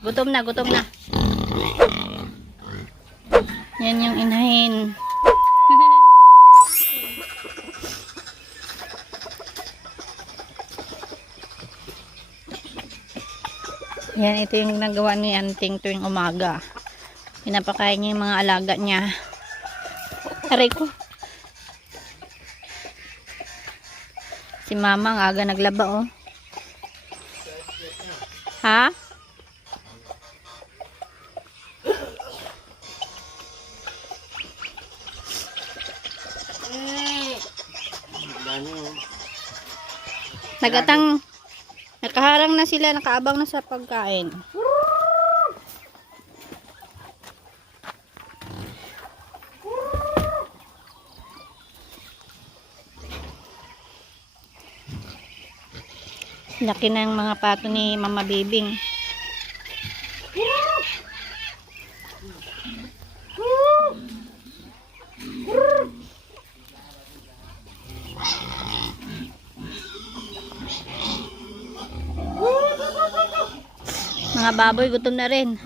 Gutom na, gutom na. Yan yung inahin. Yan, ito yung ginagawa ni Anting tuwing umaga. Pinapakain niya yung mga alaga niya. Aray ko. Si Mama ang aga naglaba, oh. Ha? Nakaharang na sila, nakaabang na sa pagkain. Laki ng mga pato ni Mama Bibing. Mga baboy gutom na rin.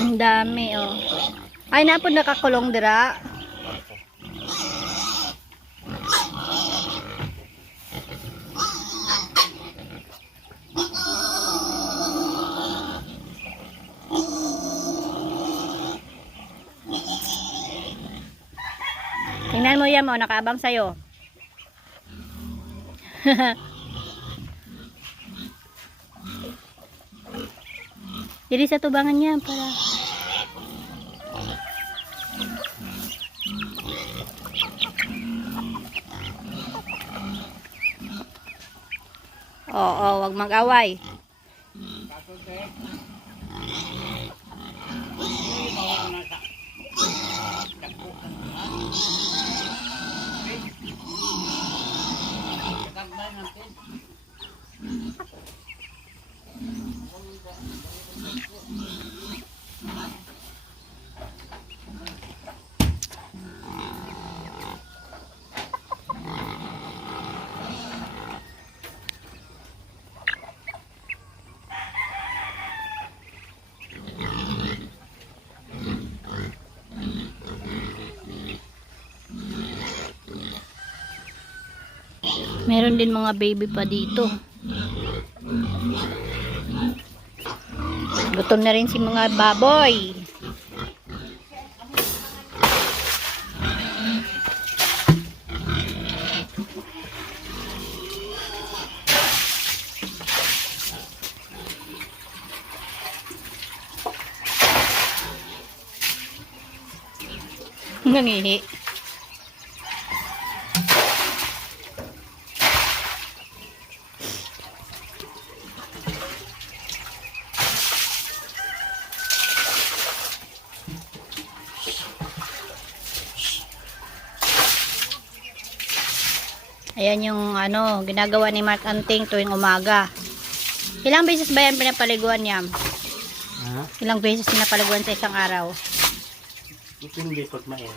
Ang dami, oh. Ay, napod nakakulong dira. Tingnan mo yan, mo, nakaabang sa'yo. Dili sa tubangan niya para oo, wag mag-away. Meron din mga baby pa dito. Gutom na rin si mga baboy. Nangihi. Ayan yung ano, ginagawa ni Mark Anting tuwing umaga. Ilang beses ba yan pinapaliguan niya? Ilang beses pinapaliguan sa isang araw? Hindi pag main.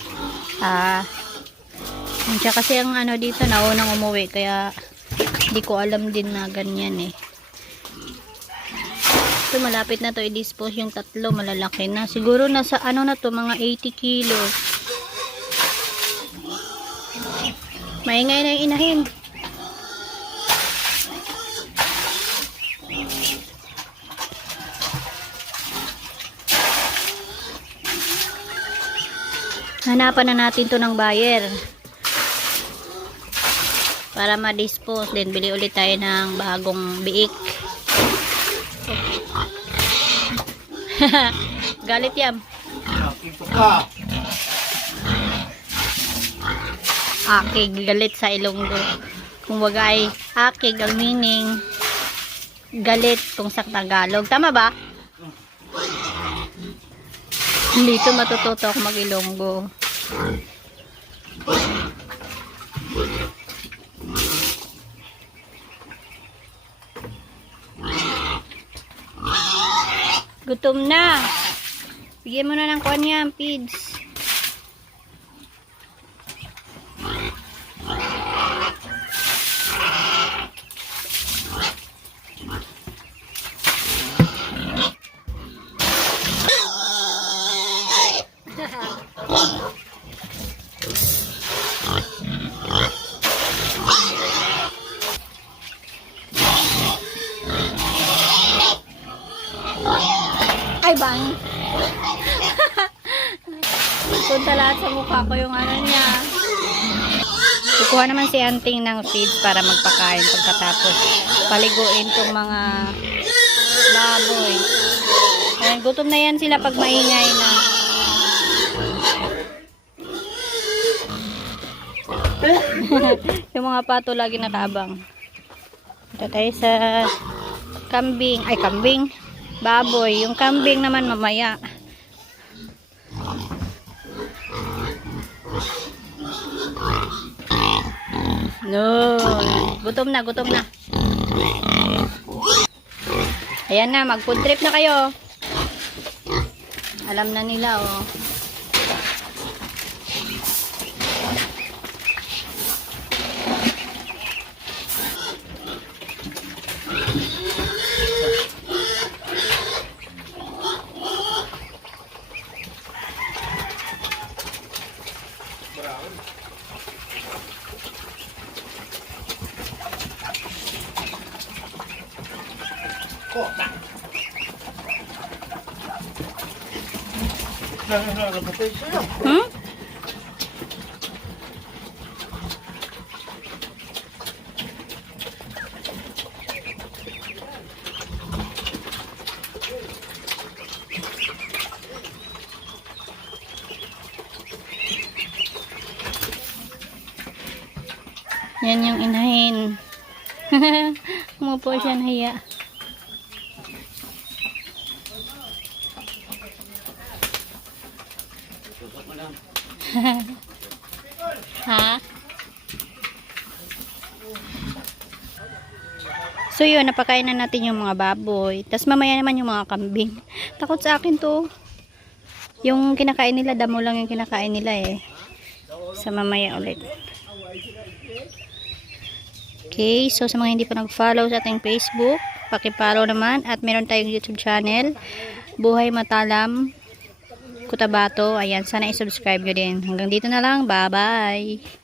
Siya kasi ang ano dito, naunang umuwi. Kaya hindi ko alam din na ganyan, eh. Ito, malapit na to i-dispose yung tatlo. Malalaki na. Siguro nasa ano na to, mga 80 kilos. Maingay na yung inahin. Hanapan na natin to ng buyer. Para ma-dispose. Then bili ulit tayo ng bagong biik. Galit yan. Akig, galit sa Ilonggo. Kung waga ay akig ang meaning galit kung sa Tagalog. Tama ba? Dito matututo ako mag-Ilonggo. Gutom na. Bigyan mo na ng kuwan yan, pids. sa lahat sa mukha ko yung ano niya. Kukuha naman si Anting ng feeds para magpakain pagkatapos paliguin tong mga baboy. Ayan, gutom na yan sila pag maingay na. Yung mga pato lagi nakaabang. Ito tayo sa kambing. Ay, kambing. Baboy. Yung kambing naman mamaya. No. Gutom na, gutom na. Ayan na, mag-food trip na kayo. Alam na nila, oh. Hmm? Yan yung inahin. Umupo siya na hiya. Ha? So yun, napakain na natin yung mga baboy. Tapos mamaya naman yung mga kambing. Takot sa akin to. Yung kinakain nila, damo lang yung kinakain nila eh. Sa mamaya ulit. Okay, so sa mga hindi pa nag-follow sa ating Facebook, paki-follow naman. At meron tayong YouTube channel, Buhay Matalam Cotabato. Ayan, sana i-subscribe nyo din. Hanggang dito na lang. Bye-bye!